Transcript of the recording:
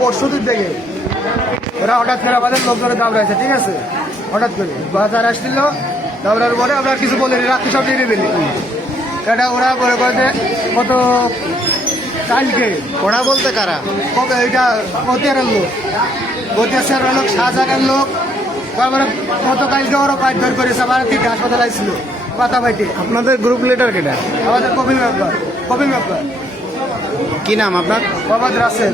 পরশুদিন থেকে ওরা হঠাৎ করে আমাদের লোকজনে দাবড়াইছে, ঠিক আছে? হঠাৎ করে বাজার আসছিল, দাবড়ার পরে আমরা কিছু বলিনি, রাত্রি সব নিয়ে ফেলি। এটা ওরা মনে করে যে কত কালকে ওরা বলতে কারা? কবে এটা মতিয়ারের লোক, মতিয়ার লোক, শাহজাহানের লোক। তারপরে গতকালকে ওরা পাইট ধর করেছে, আমার 3টা হাসপাতাল আসছিল পাতা পাইটে। আপনাদের গ্রুপ লিডার কেটা? আমাদের কপিল ব্যাপার, কপিল ব্যাপার। কি নাম আপনার? মোহাম্মদ রাসেল।